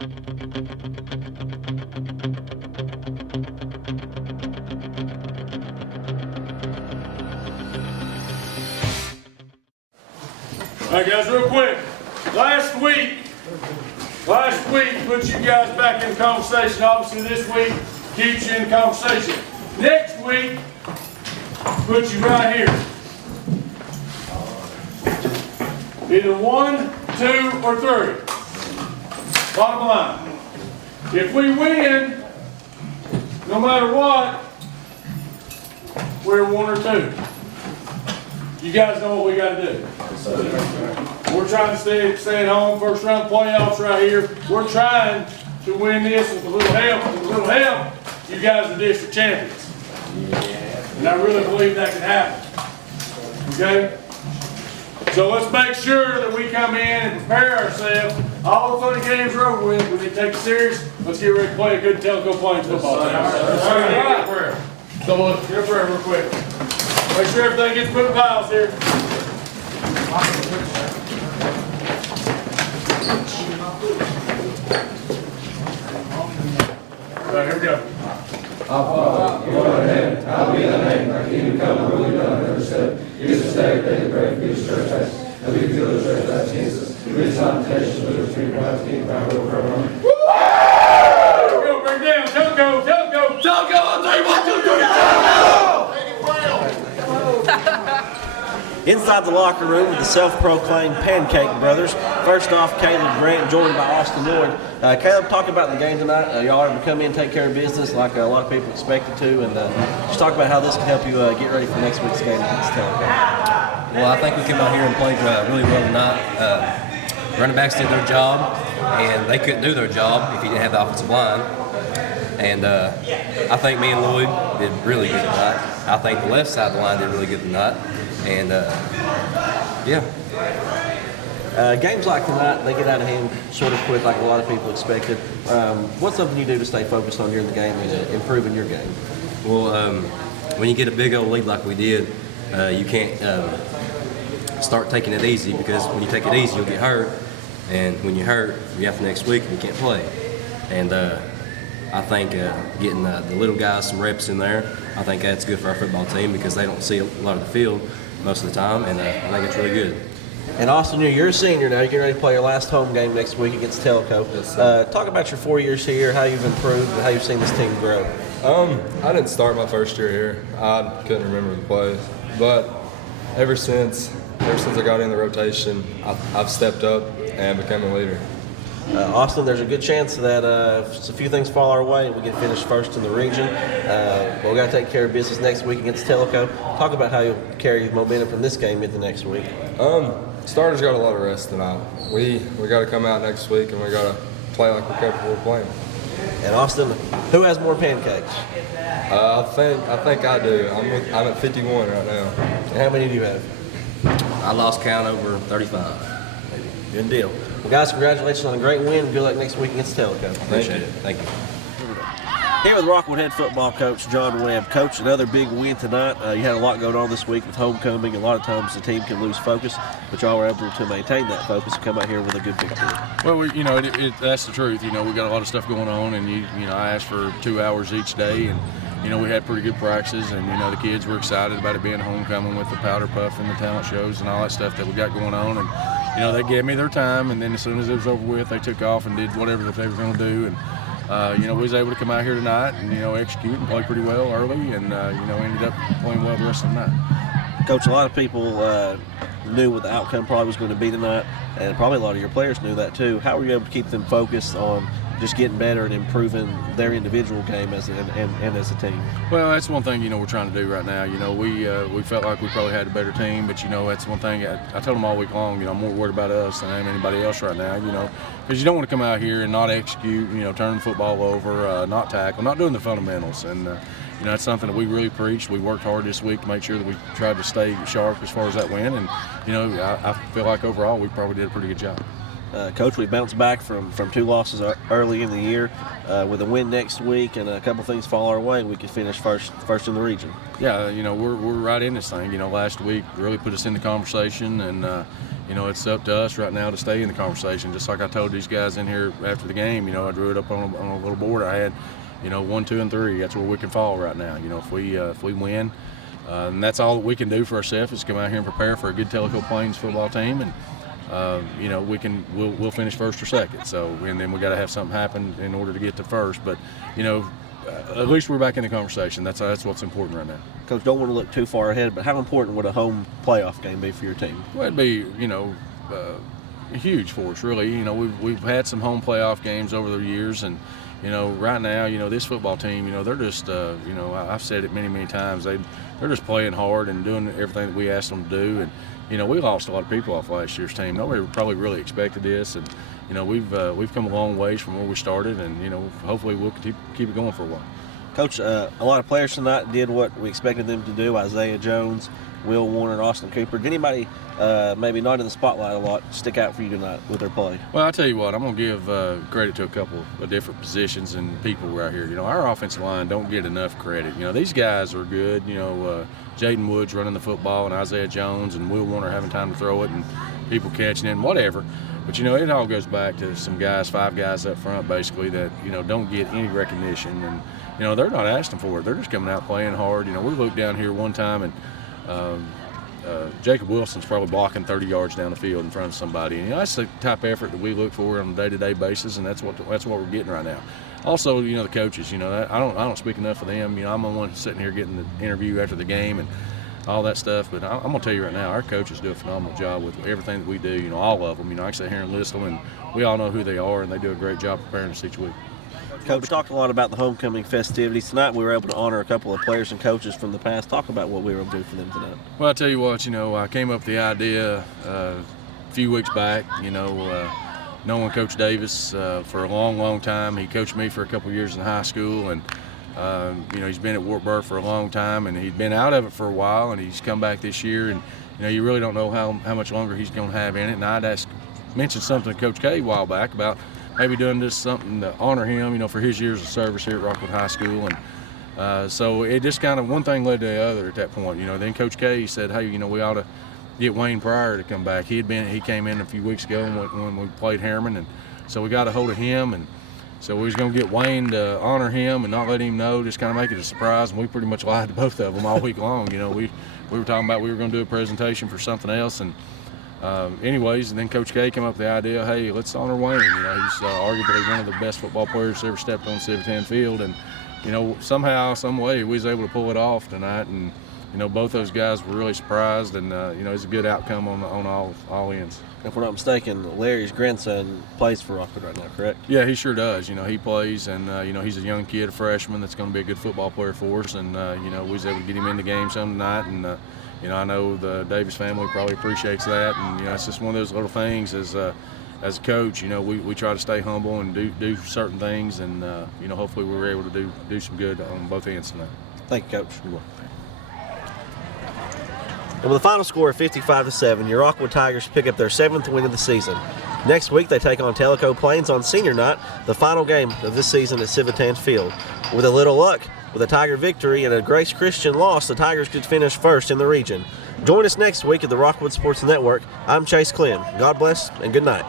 All right, guys, real quick. Last week, put you guys back in conversation. Obviously, this week keeps you in conversation. Next week, put you right here. Either 1, 2, or 3. Bottom line. If we win, no matter what, we're 1 or 2. You guys know what we got to do. We're trying to stay at home, first round playoffs right here. We're trying to win this with a little help. With a little help, you guys are district champions. And I really believe that can happen. Okay? So let's make sure that we come in and prepare ourselves. All the funny games are over with. We need to take it serious. Let's get ready to play a good Telco Plains football team. All right. So look, get a prayer real quick. Make sure everything gets put in piles here. All right, here we go. Our Father, who art in heaven, hallowed be thy name. Thy kingdom come, thy will be done on earth as it is in heaven. Give us this day our daily bread, forgive us our trespasses, and we forgive those who trespass against us. Lead us not into temptation, but deliver us from evil. For thine is the kingdom, power, and glory forever. Amen. Go, bring down. Telco. Telco on 3, 1, 2, 3, Inside the locker room with the self-proclaimed Pancake Brothers. First off, Caleb Grant, joined by Austin Lloyd. Caleb, talk about the game tonight. Y'all are to come in and take care of business like a lot of people expected to, and just talk about how this can help you get ready for next week's game against Telco. Well, I think we came out here and played really well tonight. Running backs did their job, and they couldn't do their job if you didn't have the offensive line. And I think me and Lloyd did really good tonight. I think the left side of the line did really good tonight. And, yeah. Games like tonight, they get out of hand sort of quick like a lot of people expected. What's something you do to stay focused on during the game and improving your game? Well, when you get a big old lead like we did, you can't start taking it easy, because when you take it easy, you'll get hurt. And when you're hurt, you have to next week and you can't play. And I think getting the little guys some reps in there, I think that's good for our football team, because they don't see a lot of the field most of the time, and I think it's really good. And Austin, you're a senior now. You're getting ready to play your last home game next week against Telco. Yes, talk about your 4 years here, how you've improved, and how you've seen this team grow. I didn't start my first year here. I couldn't remember the plays, but ever since I got in the rotation, I've stepped up and become a leader. Austin, there's a good chance that if a few things fall our way and we get finished first in the region, but we got to take care of business next week against Telco. Talk about how you'll carry momentum from this game into next week. Starters got a lot of rest tonight. We got to come out next week and we got to play like we're capable of playing. And Austin, who has more pancakes? I think I do. I'm at 51 right now. And how many do you have? I lost count over 35. Good deal. Well, guys, congratulations on a great win. Good luck next week against Telco. Appreciate it. Thank you. Here with Rockwood head football coach John Webb. Coach, another big win tonight. You had a lot going on this week with homecoming. A lot of times the team can lose focus, but y'all were able to maintain that focus and come out here with a good victory. Well, that's the truth. We got a lot of stuff going on, and I asked for 2 hours each day, and we had pretty good practices, and the kids were excited about it being homecoming with the powder puff and the talent shows and all that stuff that we got going on, and they gave me their time, and then as soon as it was over with, they took off and did whatever that they were going to do, and we was able to come out here tonight and execute and play pretty well early, and ended up playing well the rest of the night. Coach, a lot of people knew what the outcome probably was going to be tonight, and probably a lot of your players knew that too. How were you able to keep them focused on just getting better and improving their individual game as a team? Well, that's one thing we're trying to do right now. We felt like we probably had a better team, but that's one thing I told them all week long. I'm more worried about us than I am anybody else right now. Because you don't want to come out here and not execute. Turn the football over, not tackle, not doing the fundamentals, and that's something that we really preached. We worked hard this week to make sure that we tried to stay sharp as far as that win, and I feel like overall we probably did a pretty good job. Coach, we bounced back from 2 losses early in the year with a win next week, and a couple things fall our way, and we could finish first in the region. Yeah, we're right in this thing. Last week really put us in the conversation, and you know, it's up to us right now to stay in the conversation. Just like I told these guys in here after the game, you know, I drew it up on a little board. I had, you know, 1, 2, and 3. That's where we can fall right now. You know, if we win, and that's all that we can do for ourselves is come out here and prepare for a good Tellico Plains football team, and you know, we'll finish first or second. So, and then we got to have something happen in order to get to first. But, you know, at least we're back in the conversation. That's what's important right now. Coach, don't want to look too far ahead, but how important would a home playoff game be for your team? Well, it'd be, you know, huge for us, really. You know, we've had some home playoff games over the years, and you know, right now, you know, this football team, you know, they're just, you know, I've said it many times, they're just playing hard and doing everything that we asked them to do. And you know, we lost a lot of people off last year's team. Nobody probably really expected this, and you know, we've come a long ways from where we started, and you know, hopefully we'll keep it going for a while. Coach, a lot of players tonight did what we expected them to do. Isaiah Jones, Will Warner, Austin Cooper. Did anybody maybe not in the spotlight a lot stick out for you tonight with their play? Well, I'll tell you what, I'm going to give credit to a couple of different positions and people right here. You know, our offensive line don't get enough credit. You know, these guys are good. You know, Jaden Woods running the football, and Isaiah Jones and Will Warner having time to throw it, and people catching it and whatever. But, you know, it all goes back to some guys, 5 guys up front basically that, you know, don't get any recognition. And, you know, they're not asking for it. They're just coming out playing hard. You know, we looked down here one time and Jacob Wilson's probably blocking 30 yards down the field in front of somebody. And, you know, that's the type of effort that we look for on a day-to-day basis, and that's what we're getting right now. Also, you know, the coaches, you know, I don't speak enough of them. You know, I'm the one sitting here getting the interview after the game and all that stuff. But I'm going to tell you right now, our coaches do a phenomenal job with everything that we do, you know, all of them. You know, I sit here and list them, and we all know who they are, and they do a great job preparing us each week. Coach, we talked a lot about the homecoming festivities. Tonight we were able to honor a couple of players and coaches from the past. Talk about what we were able to do for them tonight. Well, I'll tell you what, you know, I came up with the idea a few weeks back, you know, knowing Coach Davis for a long time. He coached me for a couple of years in high school, and you know, he's been at Wartburg for a long time, and he'd been out of it for a while, and he's come back this year, and you know, you really don't know how much longer he's going to have in it. And I'd mentioned something to Coach K a while back about maybe doing just something to honor him, you know, for his years of service here at Rockwood High School. And so it just kind of one thing led to the other at that point. You know, then Coach K said, hey, you know, we ought to get Wayne Pryor to come back. He came in a few weeks ago when we played Harriman, and so we got a hold of him, and so we was going to get Wayne to honor him and not let him know, just kind of make it a surprise. And we pretty much lied to both of them all week long. You know, we were talking about we were going to do a presentation for something else, and anyways, and then Coach K came up with the idea, hey, let's honor Wayne. You know, he's arguably one of the best football players that's ever stepped on Civic 10 field, and you know, somehow, some way, we was able to pull it off tonight, and you know, both those guys were really surprised, and you know, it's a good outcome on all ends. If we're not mistaken, Larry's grandson plays for Rockwood right now, correct? Yeah, he sure does. You know, he plays, and you know, he's a young kid, a freshman that's going to be a good football player for us, and you know, we was able to get him in the game some tonight, and you know, I know the Davis family probably appreciates that, and you know, it's just one of those little things as a coach. You know, we try to stay humble and do certain things, and you know, hopefully we were able to do some good on both ends tonight. Thank you, Coach. You're welcome. And with a final score of 55-7, your Rockwood Tigers pick up their 7th win of the season. Next week, they take on Tellico Plains on senior night, the final game of this season at Civitan Field. With a little luck, with a Tiger victory and a Grace Christian loss, the Tigers could finish first in the region. Join us next week at the Rockwood Sports Network. I'm Chase Clem. God bless and good night.